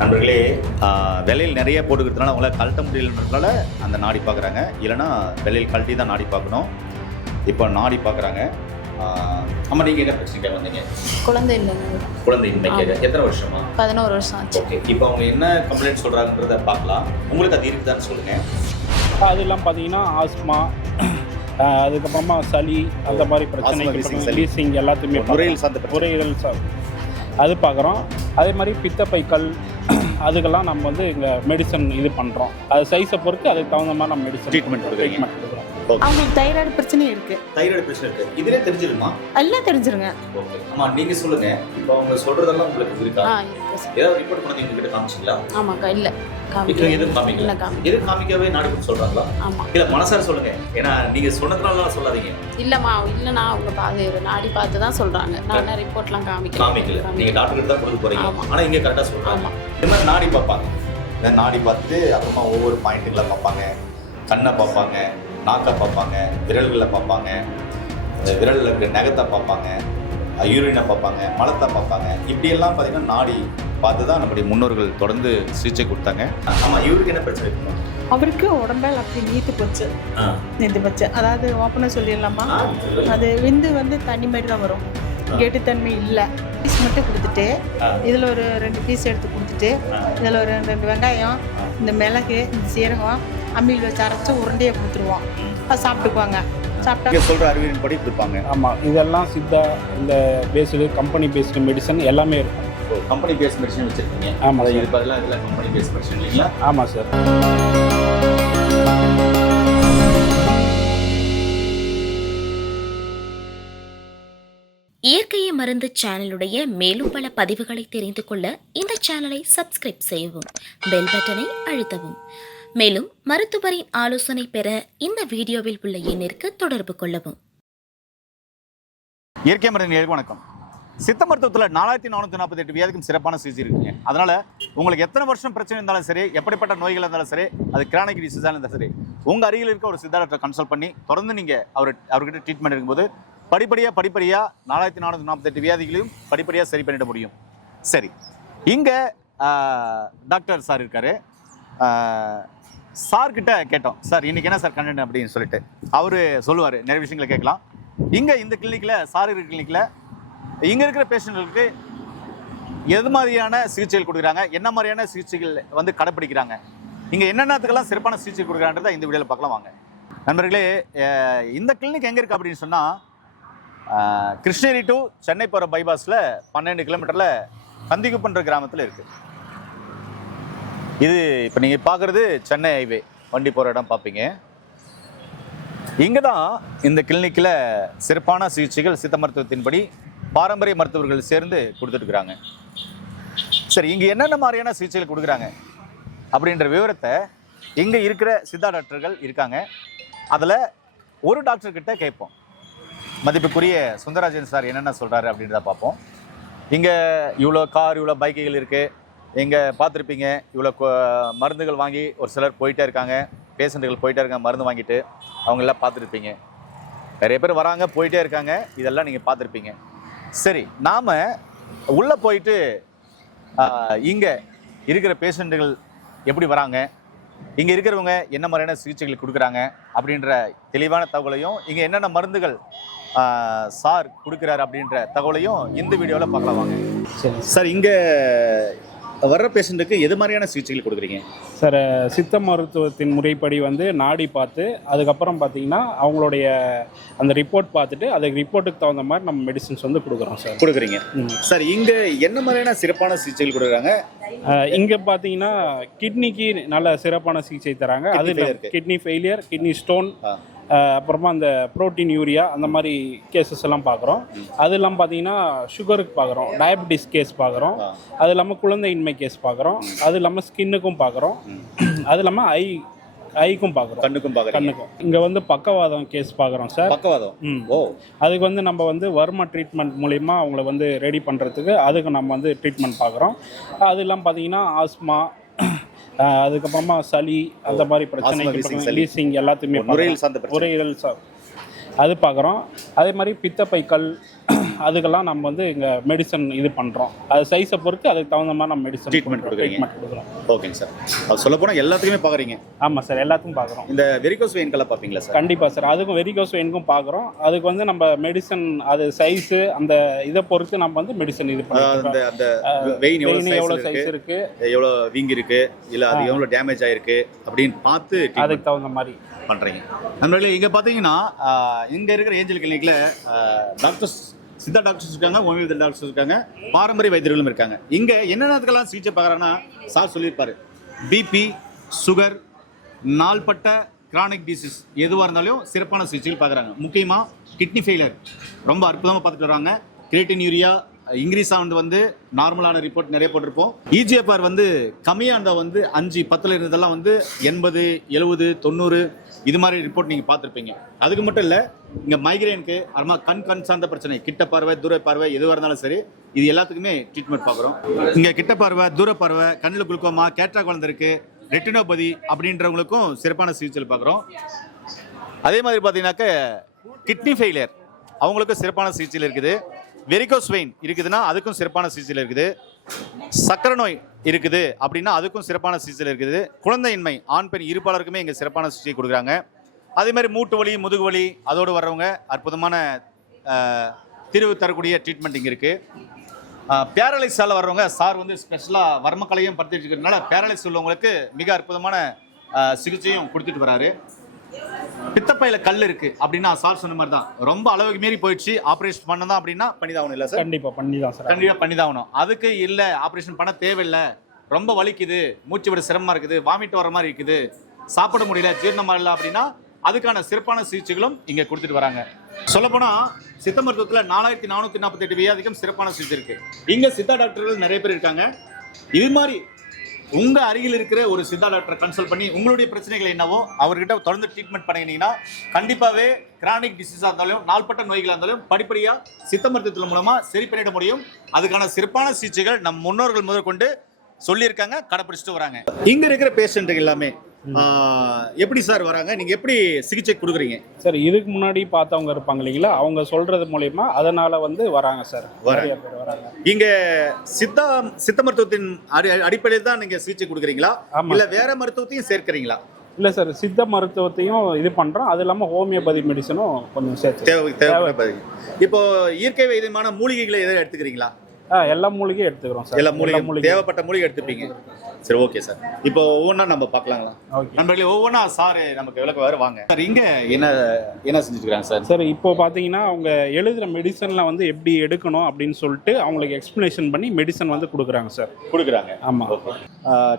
நண்பர்களே, விலையில் நிறைய போட்டுக்கிறதுனால அவங்கள கழட்ட முடியலன்றதுனால அந்த நாடி பார்க்குறாங்க. இல்லைனா விலையில் கழட்டி தான் நாடி பார்க்கணும். இப்போ நாடி பார்க்குறாங்க. அம்மா, நீங்கள் என்ன பிரச்சனைக்காக வந்தீங்க? குழந்தை இல்லைங்க. குழந்தை இன்மைக்காக. எத்தனை வருஷமா? 11 வருஷம் ஆச்சு. ஓகே, இப்போ அவங்க என்ன கம்ப்ளைண்ட் சொல்கிறாங்கன்றத பார்க்கலாம். உங்களுக்கு அது இருக்குதான்னு சொல்லுங்கள். அதெல்லாம் பார்த்தீங்கன்னா ஆஸ்மா, அதுக்கப்புறமா சளி, அந்த மாதிரி பிரச்சனை, வீசிங் எல்லாத்தையுமே நுரையீரல் சார்ந்த நுரையீரல் அது பார்க்குறோம். அதே மாதிரி பித்தப்பைக்கல் அதுக்கெல்லாம் நம்ம வந்து இங்கே மெடிசன் இது பண்ணுறோம். அது சைஸை பொறுத்து அதுக்கு தகுந்த மாதிரி நம்ம மெடிசன் ட்ரீட்மெண்ட் கொடுக்குறோம். அவங்களுக்கு தைராய்டு பிரச்சனையும் இருக்கு. தைராய்டு பிரச்சனை இருக்கு. இதுலயே தெரிஞ்சிருமா? எல்லாம் தெரிஞ்சிருங்க. ஓகே அம்மா, நீங்க சொல்லுங்க. இப்போ அவங்க சொல்றதெல்லாம் உங்களுக்கு இருக்கா? ஏதாவது ரிப்போர்ட் பண்ணி உங்ககிட்ட காமிச்சீங்களா? ஆமாக்கா, இல்ல எதுவும் காமிக்கல. எது காமிக்கவே நாடி சொல்றாங்களா? இல்ல மனசார சொல்லுங்க. ஏன்னா நீங்க சொன்னதுனால சொல்லாதீங்க. இல்லம்மா, இல்லனா அவங்க பாத்து நாடி பார்த்து தான் சொல்றாங்க. நான் ரிப்போர்ட்லாம் காமிக்கல. நீங்க டாக்டர் கிட்ட தான் கொடுக்க போறீங்க. ஆனா இங்க கரெக்டா சொல்றாங்க. இந்த மாதிரி நாடி பார்ப்பாங்க. இந்த நாடி பார்த்துட்டு அப்புறமா ஒவ்வொரு பாயிண்ட்டுகளை பார்ப்பாங்க. கண்ணை பார்ப்பாங்க, நாக்கை பார்ப்பாங்க, விரல்களை பார்ப்பாங்க, விரலில் இருக்கிற நகத்தை பார்ப்பாங்க, யூரினை பார்ப்பாங்க, மலத்தை பார்ப்பாங்க. இப்படியெல்லாம் பார்த்தீங்கன்னா நாடி பார்த்து தான் நம்முடைய முன்னோர்கள் தொடர்ந்து சிகிச்சை கொடுத்தாங்க. ஆமாம், இவருக்கு என்ன பிரச்சனை இருக்குமா? அவருக்கு உடம்பெல்லாம் அப்படி நீத்து போச்சு. அதாவது ஓப்பனாக சொல்லிடலாமா, அது விந்து வந்து தண்ணி மாதிரி தான் வரும். கெட்டுத்தன்மை இல்லை. பீஸ் மட்டும் கொடுத்துட்டு இதில் ஒரு 2 பீஸ் எடுத்து கொடுத்துட்டு இதில் ஒரு 2 வெங்காயம், இந்த மிளகு, இந்த சீரகம் அம்மியில் வச்சு அரைச்சி உருண்டையை கொடுத்துருவோம். அது சாப்பிட்டுக்குவாங்க. சாப்பிட்டா சொல்கிற அறிவியலின் படி கொடுப்பாங்க. ஆமாம், இதெல்லாம் சித்தா, இந்த பேஸ்டு கம்பெனி பேஸ்டு மெடிசன் எல்லாமே இருக்கும். கம்பெனி பேஸ்ட் மெடிசன் வச்சுருக்கீங்க? ஆமாம், இது பதிலாக இதில் கம்பெனி பேஸ்ட் மெடிசன் இல்லைங்களா? ஆமாம் சார். இயற்கையை மருந்து சேனலுடைய மேலும் பல பதிவுகளை தெரிந்து கொள்ள இந்த சேனலை சப்ஸ்கிரைப் செய்யவும், பெல் பட்டனை அழுத்தவும். மேலும் மருத்துவரின் ஆலோசனை பெற இந்த வீடியோவில் உள்ள எண்ணிற்கு தொடர்பு கொள்ளவும். இயற்கை மருந்து நேயர்களுக்கு வணக்கம். சித்த மருத்துவத்தில் 4448 வியாதிக்கும் சிறப்பான சிகிச்சை இருக்குங்க. அதனால் உங்களுக்கு எத்தனை வருஷம் பிரச்சனை இருந்தாலும் சரி, எப்படிப்பட்ட நோய்கள் இருந்தாலும் சரி, அது கிரானிக் டிசீஸாக இருந்தாலும் சரி, உங்கள் அருகில் இருக்க ஒரு சித்தா டாக்டரை கன்சல்ட் பண்ணி தொடர்ந்து நீங்கள் அவர்கிட்ட ட்ரீட்மெண்ட் எடுக்கும்போது படிப்படியாக 4448 வியாதிகளையும் படிப்படியாக சரி பண்ணிட முடியும். சரி, இங்கே டாக்டர் சார் இருக்கார். சார்கிட்ட கேட்டோம், சார் இன்றைக்கி என்ன சார் கண்டென்ட் அப்படின்னு சொல்லிட்டு அவர் சொல்லுவார். நிறைய விஷயங்களை கேட்கலாம். இங்கே இந்த கிளினிக்கில், சார் இருக்கிற கிளினிக்கில் இங்கே இருக்கிற பேஷண்ட்களுக்கு எது மாதிரியான சிகிச்சைகள் கொடுக்குறாங்க, என்ன மாதிரியான சிகிச்சைகள் வந்து கடைப்பிடிக்கிறாங்க, இங்கே என்னென்னத்துக்கெல்லாம் சிறப்பான சிகிச்சை கொடுக்குறான்றதை இந்த வீடியோவில் பார்க்கலாம் வாங்க. நண்பர்களே, இந்த கிளினிக் எங்கே இருக்குது அப்படின்னு சொன்னால், கிருஷ்ணகிரி டு சென்னை போகிற பைபாஸில் 12 கிலோமீட்டரில் கந்திக்குப்பன்ற கிராமத்தில் இருக்குது. இது இப்போ நீங்கள் பார்க்குறது சென்னை ஹைவே, வண்டி போகிற இடம் பார்ப்பீங்க. இங்கே தான் இந்த கிளினிக்கில் சிறப்பான சிகிச்சைகள் சித்த மருத்துவத்தின்படி பாரம்பரிய மருத்துவர்கள் சேர்ந்து கொடுத்துட்டுருக்குறாங்க. சரி, இங்கே என்னென்ன மாதிரியான சிகிச்சைகள் கொடுக்குறாங்க அப்படின்ற விவரத்தை இங்கே இருக்கிற சித்தா டாக்டர்கள் இருக்காங்க. அதில் ஒரு டாக்டர்கிட்ட கேட்போம். மதிப்புக்குரிய சுந்தரராஜன் சார் என்னென்ன சொல்கிறாரு அப்படின்றத பார்ப்போம். இங்கே இவ்வளோ கார், இவ்வளோ பைக்குகள் இருக்குது. இங்கே பார்த்துருப்பீங்க, இவ்வளோ மருந்துகள் வாங்கி ஒரு சிலர் போயிட்டே இருக்காங்க. பேஷண்ட்டுகள் போயிட்டே இருக்காங்க மருந்து வாங்கிட்டு. அவங்களெல்லாம் பார்த்துருப்பீங்க. நிறைய பேர் வராங்க, போயிட்டே இருக்காங்க. இதெல்லாம் நீங்கள் பார்த்துருப்பீங்க. சரி, நாம் உள்ளே போயிட்டு இங்கே இருக்கிற பேஷண்ட்டுகள் எப்படி வராங்க, இங்கே இருக்கிறவங்க என்ன மாதிரியான சிகிச்சைகள் கொடுக்குறாங்க அப்படின்ற தெளிவான தகவலையும், இங்கே என்னென்ன மருந்துகள் சார் கொடுக்குறாரு அப்படின்ற தகவலையும் இந்த வீடியோவில் பார்க்கலாம் வாங்க. சரி சார், இங்கே வர்ற பேஷண்ட்டுக்கு எது மாதிரியான சிகிச்சைகள் கொடுக்குறீங்க? சார், சித்த மருத்துவத்தின் முறைப்படி வந்து நாடி பார்த்து அதுக்கப்புறம் பார்த்தீங்கன்னா அவங்களுடைய அந்த ரிப்போர்ட் பார்த்துட்டு அதுக்கு ரிப்போர்ட்டுக்கு தகுந்த மாதிரி நம்ம மெடிசின்ஸ் வந்து கொடுக்குறோம் சார். கொடுக்குறீங்க. சார், இங்கே என்ன மாதிரியான சிறப்பான சிகிச்சைகள் கொடுக்குறாங்க? இங்கே பார்த்தீங்கன்னா கிட்னிக்கு நல்ல சிறப்பான சிகிச்சை தராங்க. அது கிட்னி ஃபெயிலியர், கிட்னி ஸ்டோன், அப்புறமா அந்த புரோட்டீன் யூரியா, அந்த மாதிரி கேசஸ் எல்லாம் பார்க்குறோம். அது இல்லாமல் பார்த்தீங்கன்னா சுகருக்கு பார்க்குறோம், டயபெட்டிஸ் கேஸ் பார்க்குறோம், அது இல்லாமல் குழந்தையின்மை கேஸ் பார்க்குறோம், அது இல்லாமல் ஸ்கின்னுக்கும் பார்க்குறோம், அது இல்லாமல் ஐக்கும் பார்க்குறோம், கண்ணுக்கும். இங்கே வந்து பக்கவாதம் கேஸ் பார்க்குறோம் சார். பக்கவாதம். அதுக்கு வந்து நம்ம வந்து வர்மா ட்ரீட்மெண்ட் மூலிமா அவங்கள வந்து ரெடி பண்ணுறதுக்கு அதுக்கு நம்ம வந்து ட்ரீட்மெண்ட் பார்க்குறோம். அது இல்லாமல் பார்த்தீங்கன்னா ஆஸ்மா, அதுக்கப்புறமா சளி, அந்த மாதிரி பிரச்சனை, வீசிங் எல்லாத்தையுமே, நுரையீரல் அது பார்க்குறோம். அதே மாதிரி பித்தப்பைக்கல், அதுக்கெல்லாம் நம்ம வந்து இங்கே மெடிசன் இது பண்ணுறோம். அது சைஸை பொறுத்து அதுக்கு தகுந்த மாதிரி நம்ம மெடிசன் ட்ரீட்மெண்ட் கொடுக்குறோம். ஓகேங்க சார். அது சொல்ல போனால் எல்லாத்துக்குமே பார்க்குறீங்க? ஆமாம் சார், எல்லாத்துக்கும் பார்க்குறோம். இந்த வெரிகோஸ் வெயின்கெல்லாம் பார்ப்பீங்களா சார்? கண்டிப்பாக சார், அதுக்கும் வெரிகோஸ் வெயினுக்கும் பார்க்குறோம். அதுக்கு வந்து நம்ம மெடிசன் அது சைஸு அந்த இதை பொறுத்து நம்ம வந்து மெடிசன் இது பண்ணுறோம். அந்த வெயின் எவ்வளோ சைஸ் இருக்குது, எவ்வளோ வீங்கி இருக்குது, இல்லை அது எவ்வளோ டேமேஜ் ஆகிருக்கு அப்படின்னு பார்த்து அதுக்கு தகுந்த மாதிரி பண்ணுறீங்க. நம்மளே இங்கே பார்த்தீங்கன்னா இங்கே இருக்கிற ஏஞ்சல் கிளினிக்கில் டாக்டர்ஸ், சித்தா டாக்டர்ஸ் இருக்காங்க, ஹோமியோபதி டாக்டர்ஸ் இருக்காங்க, பாரம்பரிய வைத்தியர்களும் இருக்காங்க. இங்கே என்னென்னதுக்கெல்லாம் சிகிச்சை பார்க்குறாங்கன்னா சார் சொல்லியிருப்பார். பிபி, சுகர், நாள்பட்ட கிரானிக் டிசீஸ் எதுவாக இருந்தாலும் சிறப்பான சிகிச்சைகள் பார்க்குறாங்க. முக்கியமாக கிட்னி ஃபெயிலியர் ரொம்ப அற்புதமாக பார்த்துட்டு வராங்க. கிரியேட்டின் யூரியா இன்க்ரீஸ் வந்து நார்மலான ரிப்போர்ட் நிறைய போட்டிருப்போம். இஜிஎஃப்ஆர் வந்து கம்மியாக இருந்தால் வந்து 5-10 இருந்ததெல்லாம் வந்து 80, 70, 90 இது மாதிரி ரிப்போர்ட் நீங்கள் பார்த்துருப்பீங்க. அதுக்கு மட்டும் இல்லை, இங்கே மைக்ரைனுக்கு அப்புறமா கண் சார்ந்த பிரச்சனை, கிட்ட பார்வை, தூர பார்வை எதுவாக இருந்தாலும் சரி, இது எல்லாத்துக்குமே ட்ரீட்மெண்ட் பார்க்குறோம். இங்கே கிட்ட பார்வை, தூர பார்வை, கண்ணில் குளுக்கோமா, கேட்ராக் வளர்ந்துருக்கு, ரெட்டினோபதி அப்படின்றவங்களுக்கும் சிறப்பான சிகிச்சை பார்க்குறோம். அதே மாதிரி பார்த்தீங்கன்னாக்க கிட்னி ஃபெயிலியர் அவங்களுக்கும் சிறப்பான சிகிச்சையில் இருக்குது. வெரிகோஸ் வெயின் இருக்குதுன்னா அதுக்கும் சிறப்பான சிகிச்சையில் இருக்குது. சக்கரை நோய் இருக்குது அப்படின்னா அதுக்கும் சிறப்பான சிகிச்சையில் இருக்குது. குழந்தையின்மை ஆண் பெண் இருப்பாளருக்குமே இங்கே சிறப்பான சிகிச்சை கொடுக்குறாங்க. அதே மாதிரி மூட்டு வலி, முதுகு வலி அதோடு வர்றவங்க அற்புதமான தீர்வு தரக்கூடிய ட்ரீட்மெண்ட் இங்கே இருக்குது. பேரலைஸால் வர்றவங்க சார் வந்து ஸ்பெஷலாக வர்மக்கலையும் படுத்திட்டு இருக்கிறதுனால பேரலைஸ் உள்ளவங்களுக்கு மிக அற்புதமான சிகிச்சையும் கொடுத்துட்டு வராரு. பித்தப்பையில கல் இருக்கு அப்படின்னா சார் சொன்ன மாதிரி தான், ரொம்ப அளவுக்கு மீறி போயிடுச்சு, ஆப்ரேஷன் பண்ணதான் அப்படின்னா பண்ணிதான் இல்லை சார்? கண்டிப்பாக பண்ணிதான் சார், கண்டிப்பாக பண்ணிதான் ஆகணும். அதுக்கு இல்லை ஆப்ரேஷன் பண்ண தேவையில்லை, ரொம்ப வலிக்குது, மூச்சு விட சிரமமாக இருக்குது, வாமிட் வர மாதிரி இருக்குது, சாப்பிட முடியல, ஜீரணமாக இல்லை அப்படின்னா அதுக்கான சிறப்பான சிகிச்சைகளும் இங்கே கொடுத்துட்டு வராங்க. சொல்லப்போனால் சித்த மருத்துவத்தில் 4448 வியாதிக்கும் சிறப்பான சிகிச்சை இருக்குது. இங்கே சித்தா டாக்டர்கள் நிறைய பேர் இருக்காங்க. இது மாதிரி உங்கள் அருகில் இருக்கிற ஒரு சித்தா டாக்டரை கன்சல்ட் பண்ணி உங்களுடைய பிரச்சனைகள் என்னவோ அவர்கிட்ட தொடர்ந்து ட்ரீட்மெண்ட் பண்ணிங்கன்னா கண்டிப்பாகவே கிரானிக் டிசீஸாக இருந்தாலும் நாள்பட்ட நோய்களாக இருந்தாலும் படிப்படியாக சித்த மருத்துவத்தின் மூலமாக சரி பண்ணிட முடியும். அதுக்கான சிறப்பான சிகிச்சைகள் நம் முன்னோர்கள் முதற்கொண்டு சொல்லியிருக்காங்க, கடைப்பிடிச்சிட்டு வராங்க. இங்கே இருக்கிற பேஷண்ட்டுகள் எல்லாமே எப்படி சார் வராங்க? நீங்கள் எப்படி சிகிச்சை கொடுக்குறீங்க சார்? இதுக்கு முன்னாடி பார்த்தவங்க இருப்பாங்க இல்லைங்களா, அவங்க சொல்கிறது மூலயமா அதனால் வந்து வராங்க சார், நிறைய பேர் வராங்க. இங்கே சித்த மருத்துவத்தின் அடிப்படையில் தான் நீங்கள் சிகிச்சை கொடுக்குறீங்களா, இல்லை வேற மருத்துவத்தையும் சேர்க்கிறீங்களா? இல்லை சார், சித்த மருத்துவத்தையும் இது பண்ணுறோம், அது இல்லாமல் ஹோமியோபதி மெடிசனும் கொஞ்சம் சேர்த்து தேவை. இப்போ இயற்கை வைத்தியமான மூலிகைகளை எதாவது எடுத்துக்கிறீங்களா? எல்லா மூலிகையும் எடுத்துக்கிறோம் சார். எல்லா மூலிகை தேவைப்பட்ட மூலிகை எடுத்துப்பீங்க. சரி, ஓகே சார். இப்போ ஒவ்வொன்றா நம்ம பார்க்கலாங்களா? நண்பர்களே, ஒவ்வொன்றா சார் நமக்கு விளக்க வேறு வாங்க சார். இங்கே என்ன செஞ்சுருக்காங்க சார்? சார் இப்போ பார்த்தீங்கன்னா அவங்க எழுதுகிற மெடிசனில் வந்து எப்படி எடுக்கணும் அப்படின்னு சொல்லிட்டு அவங்களுக்கு எக்ஸ்ப்ளனேஷன் பண்ணி மெடிசன் வந்து கொடுக்குறாங்க சார். கொடுக்குறாங்க. ஆமாம்.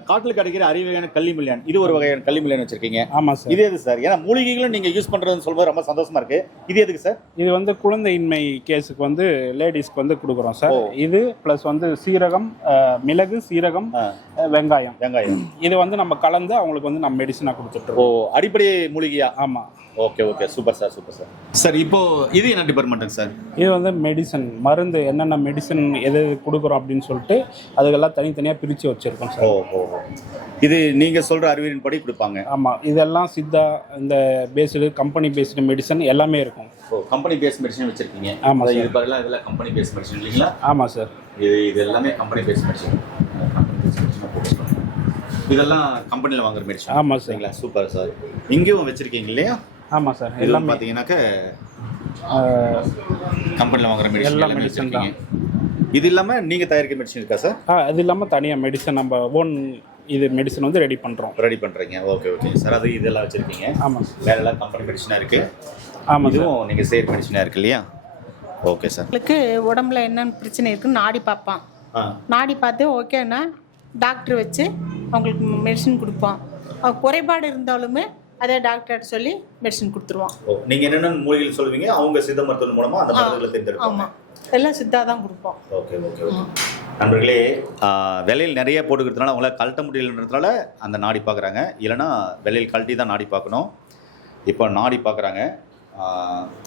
காட்டில் கிடைக்கிற அறிவகையான கள்ளி மில்லியன், இது ஒரு வகையான கள்ளி மில்லியன் வச்சிருக்கீங்க. ஆமாம் சார். இது எது சார்? ஏன்னா மூலிகைகளும் நீங்கள் யூஸ் பண்ணுறதுன்னு சொல்லும்போது ரொம்ப சந்தோஷமா இருக்கு. இது எதுக்கு சார்? இது வந்து குழந்தையின்மை கேஸுக்கு வந்து லேடிஸ்க்கு வந்து கொடுக்குறோம் சார். இது ப்ளஸ் வந்து சீரகம், மிளகு, சீரகம், வெங்காயம் இது வந்து நம்ம கலந்து அவங்களுக்கு வந்து நம்ம மெடிசனாக கொடுத்துட்ருக்கோம். ஓ, அடிப்படை மூலிகையா? ஆமாம். Okay okay, super sir, super sir. Sir இப்போ இது என்ன டிபார்ட்மெண்ட்டுங்க சார்? இது வந்து மெடிசன், மருந்து என்னென்ன மெடிசன் எது கொடுக்குறோம் அப்படின்னு சொல்லிட்டு அதுக்கெல்லாம் தனித்தனியாக பிரித்து வச்சுருக்கோம் சார். ஓ, இது நீங்கள் சொல்கிற அறிவியலின் படி கொடுப்பாங்க? ஆமாம். இதெல்லாம் சித்தா இந்த பேஸ்டு கம்பெனி பேஸ்டு மெடிசன் எல்லாமே இருக்கும். ஓ, கம்பெனி பேஸ்ட் மெடிசன் வச்சுருக்கீங்க? ஆமாம் சார். இது பதிலாக இதெல்லாம் கம்பெனி பேஸ்ட் மெடிசன் இல்லைங்களா? ஆமாம் சார். இது எல்லாமே கம்பெனி பேஸ்ட் மெடிசன். இதெல்லாம் கம்பெனியில் வாங்குற மெடிசன்? ஆமாம் சார். Super sir. இங்கேயும் வச்சுருக்கீங்க இல்லையா? ஆமாம் சார். எல்லாம் பார்த்தீங்கன்னாக்க கம்பெனியில் வாங்குற மெடிசன் எல்லா மெடிசன் தான். இது இல்லாமல் நீங்கள் தயாரிக்கிற மெடிசன் இருக்கா சார்? அது இல்லாமல் தனியாக மெடிசன் நம்ம ஓன் இது மெடிசன் வந்து ரெடி பண்ணுறீங்க. Okay okay sir. அது இதெல்லாம் வச்சுருக்கீங்க? ஆமாம் சார். வேற எல்லாம் கம்பெனி மெடிசனாக இருக்குது? ஆமாம். இதுவும் நீங்கள் செய்கிற மெடிசனாக இருக்கு இல்லையா? Okay sir. உங்களுக்கு உடம்புல என்னென்ன பிரச்சனை இருக்குன்னு நாடி பார்ப்பான். நாடி பார்த்து ஓகேன்னா டாக்டர் வச்சு அவங்களுக்கு மெடிசன் கொடுப்போம். குறைபாடு இருந்தாலுமே அதே டாக்டர்கிட்ட சொல்லி மெடிசன் கொடுத்துருவோம். நீங்கள் என்னென்ன மூலிகைகள் சொல்லுவீங்க, அவங்க சித்த மருத்துவம் மூலமாக அந்த மருந்துகளை தேர்ந்தெடுப்பாங்க? ஆமாம், எல்லாம் சித்தா தான் கொடுப்போம். Okay okay okay. நண்பர்களே, விலையில் நிறைய போட்டுக்கிறதுனால அவங்கள கழட்ட முடியலன்றதுனால அந்த நாடி பார்க்குறாங்க, இல்லைனா விலையில் கழட்டி தான் நாடி பார்க்கணும். இப்போ நாடி பார்க்குறாங்க.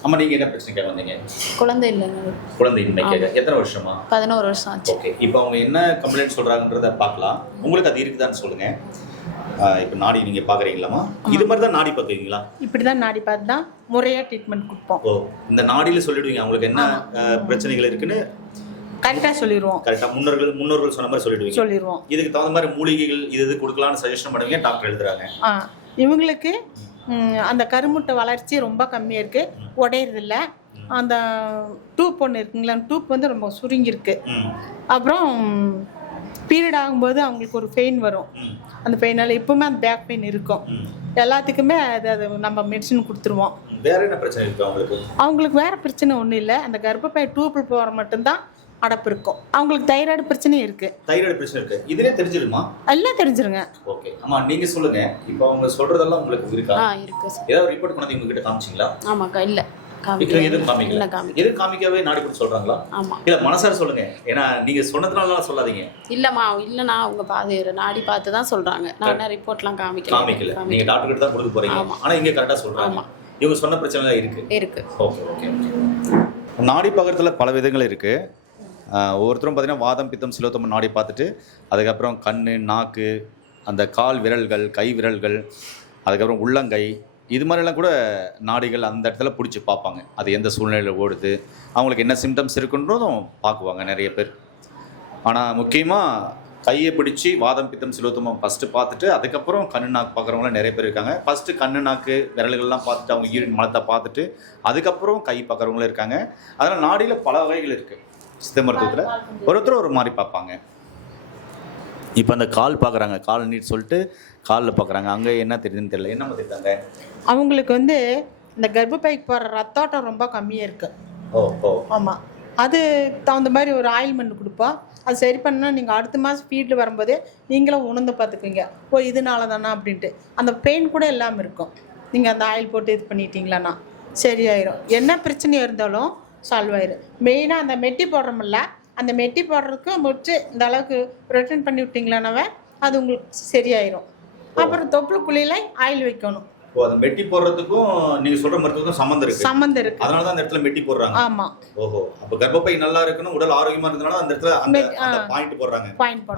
அம்மா, நீங்கள் என்ன பிரச்சனைக்காக வந்தீங்க? குழந்தை இல்லைங்க. குழந்தையின்மைக்காக. எத்தனை வருஷமா? 11 வருஷம் ஆச்சு. ஓகே. இப்போ அவங்க என்ன கம்ப்ளைண்ட் சொல்கிறாங்கன்றத பார்க்கலாம். உங்களுக்கு அது இருக்குதான்னு சொல்லுங்கள். இப்போ நாடி நீங்கள் பார்க்குறீங்களாமா? இது மாதிரி தான் நாடி பார்க்குறீங்களா? இப்படி தான் நாடி பார்த்து தான் முறையாக ட்ரீட்மெண்ட் கொடுப்போம். ஓ, இந்த நாடியில் சொல்லிடுவீங்க அவங்களுக்கு என்ன பிரச்சனைகள் இருக்குன்னு கரெக்டாக சொல்லிடுவோம். கரெக்டாக முன்னோர்கள் சொன்ன மாதிரி சொல்லிடுவோம். இதுக்கு தகுந்த மாதிரி மூலிகைகள் இது கொடுக்கலான்னு சஜஷன் பண்ணுவீங்க, டாக்டர் எழுதுறாங்க. இவங்களுக்கு அந்த கருமுட்டை வளர்ச்சி ரொம்ப கம்மியாக இருக்குது, உடையறதில்ல. அந்த டூப் ஒன்று இருக்குங்களா, டூப் வந்து ரொம்ப சுருங்கியிருக்கு. அப்புறம் பீரியட் ஆகும்போது அவங்களுக்கு ஒரு பெயின் வரும். அந்த பெயினால் எப்பவுமே அந்த பேக் பெயின் இருக்கும். எல்லாத்துக்குமே அது நம்ம மெடிசன் கொடுத்துருவோம். வேற என்ன பிரச்சனை இருக்கு அவங்களுக்கு? அவங்களுக்கு வேற பிரச்சனை ஒன்றும் இல்லை. அந்த கர்ப்பப்பை டூப்பில் போகிற மட்டும்தான் அடப்பு இருக்கும். அவங்களுக்கு தைராய்டு பிரச்சனையும் இருக்கு. தைராய்டு பிரச்சனை இருக்கு. இதுலயே தெரிஞ்சிருமா? எல்லாம் தெரிஞ்சிருங்க. ஓகே அம்மா, நீங்க சொல்லுங்க. இப்போ அவங்க சொல்றதெல்லாம் உங்களுக்கு இருக்கா? இருக்கு சார். ஏதாவது ரிப்போர்ட் பண்ணி உங்ககிட்ட காமிச்சிங்களா? ஆமாக்கா, இல்ல எதுவும் காமிக்கவே நாடி கூட சொல்றாங்களா? ஆமா. இல்ல மனசார சொல்லுங்க, ஏன்னா நீங்க சொன்னதுனால சொல்லாதீங்க. இல்லைண்ணா அவங்க நாடி பார்த்து தான் சொல்றாங்க. நான் ரிப்போர்ட்லாம் காமிக்கல. நீங்க டாக்டர் கிட்ட தான் கொடுக்க போறீங்க. ஆனா இங்க கரெக்டா சொல்றாங்க. இவங்க சொன்ன பிரச்சனை இருக்கு. Okay okay. நாடி பார்க்கறதுல பல விதங்கள் இருக்கு. ஒவ்வொருத்தரும் பார்த்தீங்கன்னா வாதம், பித்தம், சிலோத்தம் நாடி பார்த்துட்டு அதுக்கப்புறம் கண், நாக்கு, அந்த கால் விரல்கள், கை விரல்கள், அதுக்கப்புறம் உள்ளங்கை, இது மாதிரிலாம் கூட நாடிகள் அந்த இடத்துல பிடிச்சி பார்ப்பாங்க. அது எந்த சூழ்நிலையில் ஓடுது, அவங்களுக்கு என்ன சிம்டம்ஸ் இருக்குன்றதும் பார்க்குவாங்க நிறைய பேர். ஆனால் முக்கியமாக கையை பிடிச்சி வாதம், பித்தம், சிலோத்தமம் ஃபஸ்ட்டு பார்த்துட்டு அதுக்கப்புறம் கண்ணு நாக்கு பார்க்குறவங்களாம் நிறைய பேர் இருக்காங்க. ஃபஸ்ட்டு கண்ணு நாக்கு விரல்கள்லாம் பார்த்துட்டு அவங்க யூரின் மலத்தை பார்த்துட்டு அதுக்கப்புறம் கை பார்க்குறவங்களும் இருக்காங்க. அதனால் நாடியில் பல வகைகள் இருக்குது. சித்த மருத்துவத்தில் ஒருத்தர் ஒரு மாதிரி பார்ப்பாங்க. இப்போ அந்த கால் பார்க்குறாங்க, கால் நீட் சொல்லிட்டு காலில் பார்க்குறாங்க. அங்கே என்ன தெரியுதுன்னு தெரியல. என்ன தெரியுதாங்க அவங்களுக்கு வந்து இந்த கர்ப்பப்பைக்கு போகிற ரத்தோட்டம் ரொம்ப கம்மியாக இருக்குது. ஆமாம், அது தகுந்த மாதிரி ஒரு ஆயில்மெண்ட் கொடுப்போம். அது சரி பண்ணால் நீங்கள் அடுத்த மாதம் ஃபீல்டு வரும்போதே நீங்களும் உணர்ந்து பார்த்துக்குவீங்க, ஓ இதனால தானா அப்படின்ட்டு. அந்த பெயின் கூட இல்லாமல் இருக்கும். நீங்கள் அந்த ஆயில் போட்டு இது பண்ணிட்டீங்களாண்ணா சரியாயிரும். என்ன பிரச்சனையாக இருந்தாலும் சால்வ் ஆயிரும். மெயினாக அந்த மெட்டி போடுறோமில்ல, அந்த மெட்டி போடுறதுக்கு முடிச்சு இந்த அளவுக்கு ரிட்டர்ன் பண்ணி விட்டிங்களானவே அது உங்களுக்கு சரியாயிரும். அப்புறம் தொப்புளுக்குள்ளையில ஆயில் வைக்கணும். அந்த மெட்டி போடுறதுக்கும் நீங்க சொல்ற மருத்துவத்துக்கும் சம்பந்தம் இருக்கு. அதனால தான் அந்த இடத்துல மெட்டி போடுறாங்க. ஆமா. ஓஹோ, அப்ப கர்ப்பப்பை நல்லா இருக்கணும், உடல் ஆரோக்கியமா இருந்தனால அந்த இடத்துல அந்த பாயிண்ட் போடுறாங்க.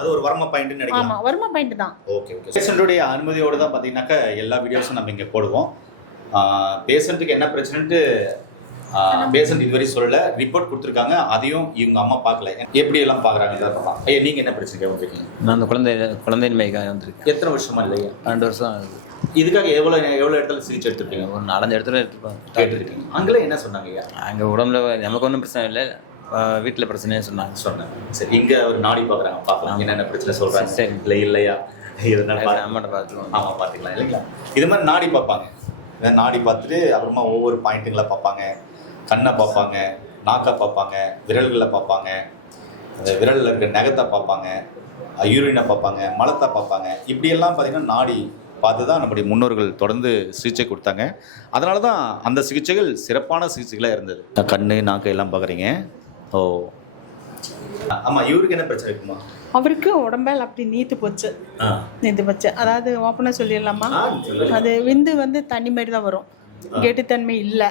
அது ஒரு வர்ம பாயிண்ட்னு நினைக்கிறேன். ஆமா, வர்ம பாயிண்ட் தான். Okay okay. பேஷண்டோட அனுமதியோட தான் பாத்தீங்கன்னாக்க எல்லா வீடியோஸும் நம்ம இங்க போடுவோம். பேஷண்ட்டுக்கு என்ன பிரச்சனைன்னு பேஷண்ட் இதுவரை சொல்லல, ரிப்போர்ட் கொடுத்துருக்காங்க. அதையும் இவங்க அம்மா பார்க்கல. எப்படி எல்லாம் பாக்குறாங்க இதை பார்க்கலாம். ஐயா, நீங்க என்ன பிரச்சனை வந்திருக்கீங்க? நான் அந்த குழந்தையின்மைக்காக வந்திருக்கேன். எத்தனை வருஷமா இல்லையா? 2 வருஷம் ஆகுது. இதுக்காக எவ்வளவு இடத்துல சிகிச்சை எடுத்துருப்பீங்க? ஒரு 4-5 இடத்துல எடுத்துருப்பேன். கேட்டுருக்கீங்க. அங்கெல்லாம் என்ன சொன்னாங்க ஐயா? அங்கே உடம்புல நமக்கு ஒன்றும் பிரச்சனை இல்லை, வீட்டில் பிரச்சனையே சொன்னாங்க. சரி, இங்க ஒரு நாடி பார்க்குறாங்க, பார்க்கலாம் என்னென்ன பிரச்சனை சொல்றாங்க. சரி, இல்லை இல்லையா அம்மாட்ட பார்த்துக்கலாம். ஆமாம், பார்த்துக்கலாம் இல்லைங்களா? இது மாதிரி நாடி பார்ப்பாங்க. நாடி பார்த்துட்டு அப்புறமா ஒவ்வொரு பாயிண்ட்டுங்களை பார்ப்பாங்க. கண்ணை பார்ப்பாங்க, நாக்கை பார்ப்பாங்க, விரல்களை பார்ப்பாங்க, அந்த விரலில் இருக்க நகத்தை பார்ப்பாங்க, யூரினை பார்ப்பாங்க, மலத்தை பார்ப்பாங்க. இப்படியெல்லாம் பார்த்திங்கன்னா நாடி பார்த்து தான் நம்முடைய முன்னோர்கள் தொடர்ந்து சிகிச்சை கொடுத்தாங்க. அதனால தான் அந்த சிகிச்சைகள் சிறப்பான சிகிச்சைகளாக இருந்தது. கண், நாக்கு எல்லாம் பார்க்குறீங்க. ஓ ஆமாம், இவருக்கு என்ன பிரச்சனை இருக்குமா? அவருக்கு உடம்பெல்லாம் அப்படி நீத்து போச்சு. அதாவது ஓப்பனாக சொல்லிடலாமா, அது விந்து வந்து தண்ணி மாதிரி தான் வரும், கெட்டித்தன்மை இல்லை.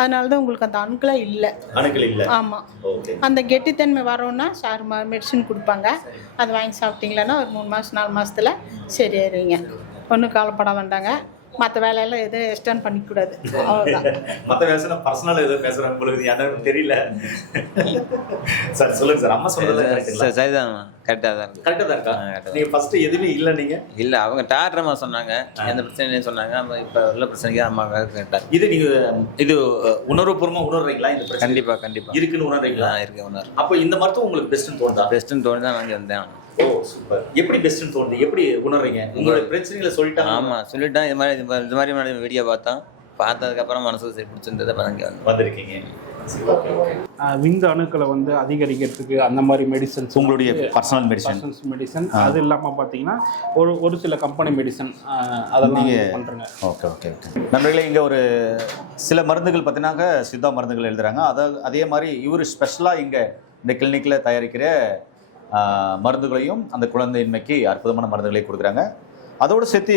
அதனால தான் உங்களுக்கு அந்த அணுக்களே இல்லை. ஆமாம், அந்த கெட்டித்தன்மை வரோன்னா சார் மெடிசன் கொடுப்பாங்க. அதை வாங்கி சாப்பிட்டீங்களன்னா ஒரு 3 மாதம் 4 மாதத்துல சரியாயிருவீங்க. ஒன்றும் கவலைப்பட வேண்டாங்க. மற்ற வேலையெல்லாம் எதுவும் எக்ஸ்டர்ன் பண்ணிக்கூடாது, அவ்வளோதான். மற்ற வேலை பர்சனலாக எதுவும் பேசுகிறாங்க உங்களுக்கு யாரும் தெரியல. சார் சொல்லுங்க சார். அம்மா சொல்றது சரிதான், கரெக்டாக தான் இருக்கா? நீங்கள் ஃபஸ்ட்டு எதுவுமே இல்லை நீங்கள்? இல்லை, அவங்க டாக்டர்மா சொன்னாங்க எந்த பிரச்சனையும் சொன்னாங்க. நம்ம இப்போ உள்ள பிரச்சனைக்கு அம்மா கரெக்டாக. இது நீங்கள் இது உணர்வுபூர்வமாக உணர்றீங்களா? இந்த பிரச்சனை கண்டிப்பாக இருக்குன்னு உணர்றீங்களா? இருக்கு, உணர்றேன். அப்போ இந்த மருத்துவம் உங்களுக்கு பெஸ்ட்டுன்னு தோணுதா? பெஸ்ட்டுன்னு தோணி தான் வாங்கி வந்தேன். ஓ சூப்பர். எப்படி பெஸ்ட்னு தோணுது? எப்படி உணர்றீங்க? உங்களுடைய பிரச்சனைகளை சொல்லிட்டாங்க? ஆமாம், சொல்லிட்டேன். இது மாதிரி வீடியோ பார்த்ததுக்கப்புறம் மனசு சரி பிடிச்சிருந்ததை வந்திருக்கீங்க. விந்து அணுக்களை வந்து அதிகரிக்கிறதுக்கு அந்த மாதிரி மெடிசன்ஸ், உங்களுடைய பர்சனல் மெடிசன், அது இல்லாமல் பார்த்தீங்கன்னா ஒரு சில கம்பெனி மெடிசன் அதெல்லாம் பண்ணுறேங்க. Okay okay okay. நண்பர்களே, இங்கே ஒரு சில மருந்துகள் பார்த்தீங்கன்னாக்க சித்தா மருந்துகள் எழுதுகிறாங்க. அதே மாதிரி இவர் ஸ்பெஷலாக இங்கே இந்த கிளினிக்கில் தயாரிக்கிற மருந்துகளையும் அந்த குழந்தையின்மைக்கு அற்புதமான மருந்துகளை கொடுக்குறாங்க. அதோட சேர்த்து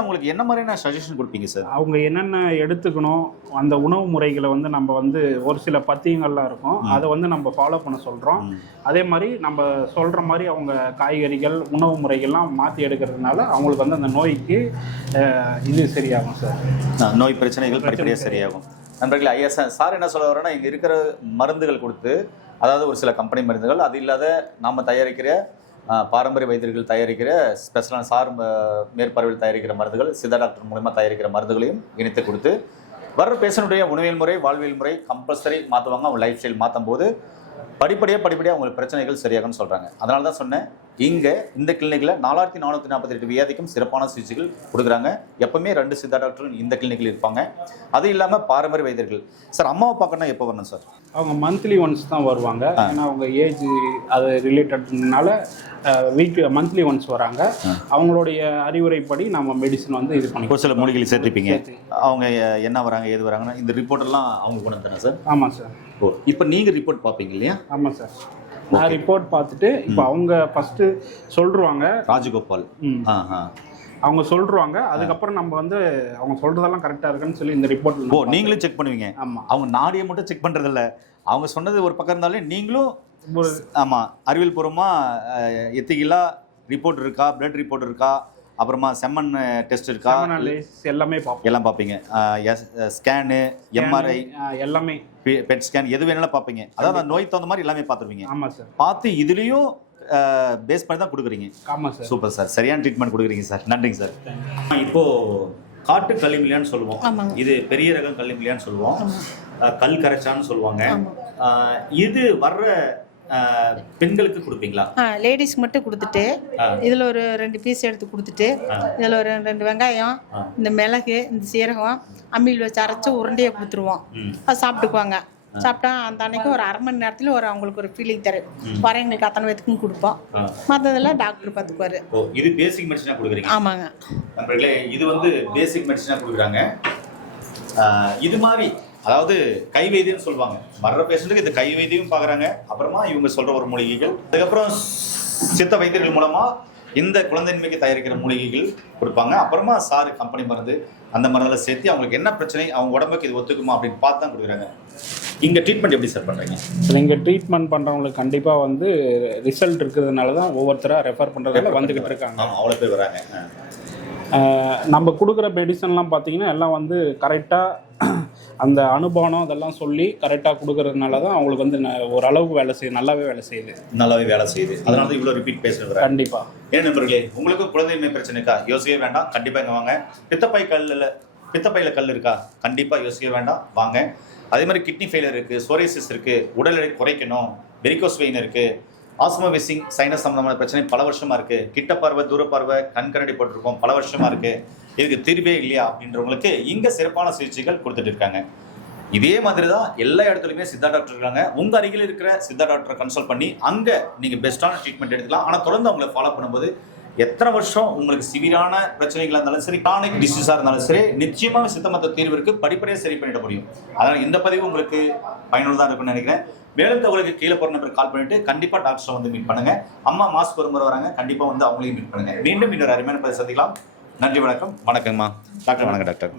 அவங்களுக்கு என்ன மாதிரியான சஜஷன் கொடுப்பீங்க சார்? அவங்க என்னென்ன எடுத்துக்கணும், அந்த உணவு முறைகளை வந்து நம்ம வந்து ஒரு சில பத்தியங்கள்லாம் இருக்கும், அதை வந்து நம்ம ஃபாலோ பண்ண சொல்கிறோம். அதே மாதிரி நம்ம சொல்கிற மாதிரி அவங்க காய்கறிகள் உணவு முறைகள்லாம் மாற்றி எடுக்கிறதுனால அவங்களுக்கு வந்து அந்த நோய்க்கு இது சரியாகும் சார். நோய் பிரச்சனைகள் படிப்படியாக சரியாகும். நண்பர்களே, ஐயா சார் என்ன சொல்ல வரேன்னா, இங்கே இருக்கிற மருந்துகள் கொடுத்து, அதாவது ஒரு சில கம்பெனி மருந்துகள், அது இல்லாத நாம் தயாரிக்கிற பாரம்பரிய வைத்தியர்கள் தயாரிக்கிற ஸ்பெஷலான மேற்பார்வையில் தயாரிக்கிற மருந்துகள், சித்தா டாக்டர் மூலமாக தயாரிக்கிற மருந்துகளையும் இணைத்து கொடுத்து வர்ற பேஷனுடைய உணவியல் முறை வாழ்வியல் முறை கம்பல்சரி மாற்றுவாங்க. அவங்க லைஃப் ஸ்டைல் மாற்றும் போது படிப்படியாக அவங்களுக்கு பிரச்சனைகள் சரியாகும்னு சொல்கிறாங்க. அதனால தான் சொன்னேன், இங்கே இந்த கிளினிக்கில் 4448 வியாதிக்கும் சிறப்பான சிகிச்சைகள் கொடுக்குறாங்க. எப்பவுமே 2 சித்தா டாக்டர்கள் இந்த கிளினிக்கில் இருப்பாங்க. அது இல்லாமல் பாரம்பரிய வைத்தியர்கள். சார், அம்மாவை பார்க்கணும்னா எப்போ வரணும் சார்? அவங்க மந்த்லி ஒன்ஸ் தான் வருவாங்க. ஏன்னா அவங்க ஏஜ் அது ரிலேட்டட்னால மந்த்லி ஒன்ஸ் வராங்க. அவங்களுடைய அறிவுரைப்படி நம்ம மெடிசன் வந்து இது பண்ணி ஒரு சில மூலிகளை சேர்த்துப்பீங்க. அவங்க என்ன வராங்க ஏது வராங்கன்னா இந்த ரிப்போர்ட்டெல்லாம் அவங்க கொண்டு வந்துட்டாங்க சார்? ஆமாம் சார். ஓ, இப்போ நீங்கள் ரிப்போர்ட் பார்ப்பீங்க இல்லையா? ஆமாம் சார். நான் ரிப்போர்ட் பார்த்துட்டு இப்போ அவங்க ஃபஸ்ட்டு சொல்லிருவாங்க. ராஜகோபால் அவங்க சொல்லிருவாங்க. அதுக்கப்புறம் நம்ம வந்து அவங்க சொல்கிறதெல்லாம் கரெக்டாக இருக்குன்னு சொல்லி இந்த ரிப்போர்ட். ஓ, நீங்களும் செக் பண்ணுவீங்க? ஆமாம். அவங்க நாடியை மட்டும் செக் பண்ணுறதில்ல, அவங்க சொன்னது ஒரு பக்கம் இருந்தாலே நீங்களும் ஆமாம் அறிவியல் பூர்வமாக எத்திக்கலா ரிப்போர்ட் இருக்கா, பிளட் ரிப்போர்ட் இருக்கா, அப்புறமா செம்மண் டெஸ்ட் இருக்கா, எல்லாமே எல்லாம் பார்ப்பீங்க. ஸ்கேனு, எம்ஆர்ஐ எல்லாமே, பெட் ஸ்கேன் எது வேணாலும் பார்ப்பீங்க. அதாவது நோய் தகுந்த மாதிரி எல்லாமே பார்த்துருவீங்க. ஆமாம் சார். பார்த்து இதுலேயும் பேஸ் பண்ணி தான் கொடுக்குறீங்க. ஆமாம் சார். சூப்பர் சார், சரியான ட்ரீட்மெண்ட் கொடுக்குறீங்க சார். நன்றிங்க சார். இப்போது காட்டு கல்லிமில்லியான்னு சொல்லுவோம், இது பெரிய ரகம் கல்லிமில்லியான்னு சொல்லுவோம், கல் கரைச்சான்னு சொல்லுவாங்க. இது வர்ற பெண்களுக்கு கொடுப்பீங்களா? லேடிஸ் மட்டும் கொடுத்துட்டு இதில் ஒரு 2 பீஸ் எடுத்து கொடுத்துட்டு இதில் ஒரு 2 வெங்காயம், இந்த மிளகு, இந்த சீரகம் அம்மியில் வச்சு அரைச்சி உருண்டையை கொடுத்துருவோம். அது சாப்பிட்டுக்குவாங்க. சாப்பிட்டா அந்த அன்னைக்கு ஒரு 1/2 மணி நேரத்தில் அவங்களுக்கு ஒரு ஃபீலிங் தரும். வரவங்களுக்கு அத்தனை பேத்துக்கும் கொடுப்போம். மற்றதெல்லாம் டாக்டர் பார்த்துக்குவாரு. இது பேசிக் மெடிசனாக கொடுக்குறீங்க? ஆமாங்க நண்பர்களே, இது வந்து பேசிக் மெடிசனாக கொடுக்குறாங்க. இது மாதிரி அதாவது கை வைத்தியம்னு சொல்லுவாங்க. வர்ற பேஷண்ட்டுக்கு இந்த கை வைத்தியம் பார்க்குறாங்க. அப்புறமா இவங்க சொல்கிற ஒரு மூலிகைகள், அதுக்கப்புறம் சித்த வைத்தியர்கள் மூலமாக இந்த குழந்தைன்மைக்கு தயாரிக்கிற மூலிகைகள் கொடுப்பாங்க. அப்புறமா சாரு கம்பெனி மருந்து, அந்த மருந்தெல்லாம் சேர்த்து அவங்களுக்கு என்ன பிரச்சனை, அவங்க உடம்புக்கு இது ஒத்துக்குமா அப்படின்னு பார்த்து தான் கொடுக்குறாங்க. இங்கே ட்ரீட்மெண்ட் எப்படி சார் பண்ணுறீங்க? இங்கே ட்ரீட்மெண்ட் பண்ணுறவங்களுக்கு கண்டிப்பாக வந்து ரிசல்ட் இருக்கிறதுனால தான் ஒவ்வொருத்தராக ரெஃபர் பண்ணுறதுனால வந்துக்கிட்டு இருக்காங்க. அவ்வளோ பேர் வராங்க. நம்ம கொடுக்குற மெடிசன்லாம் பார்த்தீங்கன்னா எல்லாம் வந்து கரெக்டாக அந்த அனுபவம் அதெல்லாம் சொல்லி கரெக்டாக கொடுக்கறதுனால தான் அவங்களுக்கு வந்து ஓரளவுக்கு வேலை செய்யுது, நல்லாவே வேலை செய்யுது. அதனால தான் இவ்வளோ ரிப்பீட் பேசுகிறேன். கண்டிப்பாக. ஏன் நண்பர்களே, உங்களுக்கும் குழந்தைமை பிரச்சனைக்கா யோசிக்கவே வேண்டாம், கண்டிப்பாக இங்கே வாங்க. பித்தப்பையில் கல் இருக்கா, கண்டிப்பாக யோசிக்க வேண்டாம், வாங்க. அதே மாதிரி கிட்னி ஃபெயிலியர் இருக்குது, சோரியாசிஸ் இருக்குது, உடல் எடை குறைக்கணும், வெரிகோஸ் வெயின் இருக்குது, ஆஸ்மா விசிங் சைனஸ் சம்பந்தமான பிரச்சனை பல வருஷமாக இருக்குது, கிட்ட பார்வை தூர பார்வை கண் கண்ணாடி போட்டிருக்கோம் பல வருஷமாக இருக்குது, இதுக்கு தீர்வே இல்லையா அப்படின்றவங்களுக்கு இங்கே சிறப்பான சிகிச்சைகள் கொடுத்துட்டு இருக்காங்க. இதே மாதிரி தான் எல்லா இடத்துலையுமே சித்தா டாக்டர் இருக்காங்க. உங்கள் அருகில் இருக்கிற சித்தா டாக்டரை கன்சல்ட் பண்ணி அங்கே நீங்கள் பெஸ்ட்டான ட்ரீட்மெண்ட் எடுத்துக்கலாம். ஆனால் தொடர்ந்து அவங்களை ஃபாலோ பண்ணும்போது எத்தனை வருஷம் உங்களுக்கு சிவியரான பிரச்சனைகளாக இருந்தாலும் சரி, கிரானிக் டிசீஸாக இருந்தாலும் சரி, நிச்சயமாக சித்த மருத்துவ தீர்விற்கு படிப்படியாக சரி பண்ணிட முடியும். அதனால் இந்த பதிவு உங்களுக்கு பயனுள்ளதாக இருக்கும்னு நினைக்கிறேன். மேலும் தகவலுக்கு கீழே போகிற நம்பருக்கு கால் பண்ணிட்டு கண்டிப்பாக டாக்டரை வந்து மீட் பண்ணுங்க. அம்மா மாஸ்க் ஒரு முறை வராங்க, கண்டிப்பாக வந்து அவங்களையும் மீட் பண்ணுங்க. மீண்டும் இன்னொரு அருமையான பதிவு சந்திக்கலாம். நன்றி, வணக்கம். வணக்கங்கம்மா டாக்டர். வணக்கம் டாக்டர்.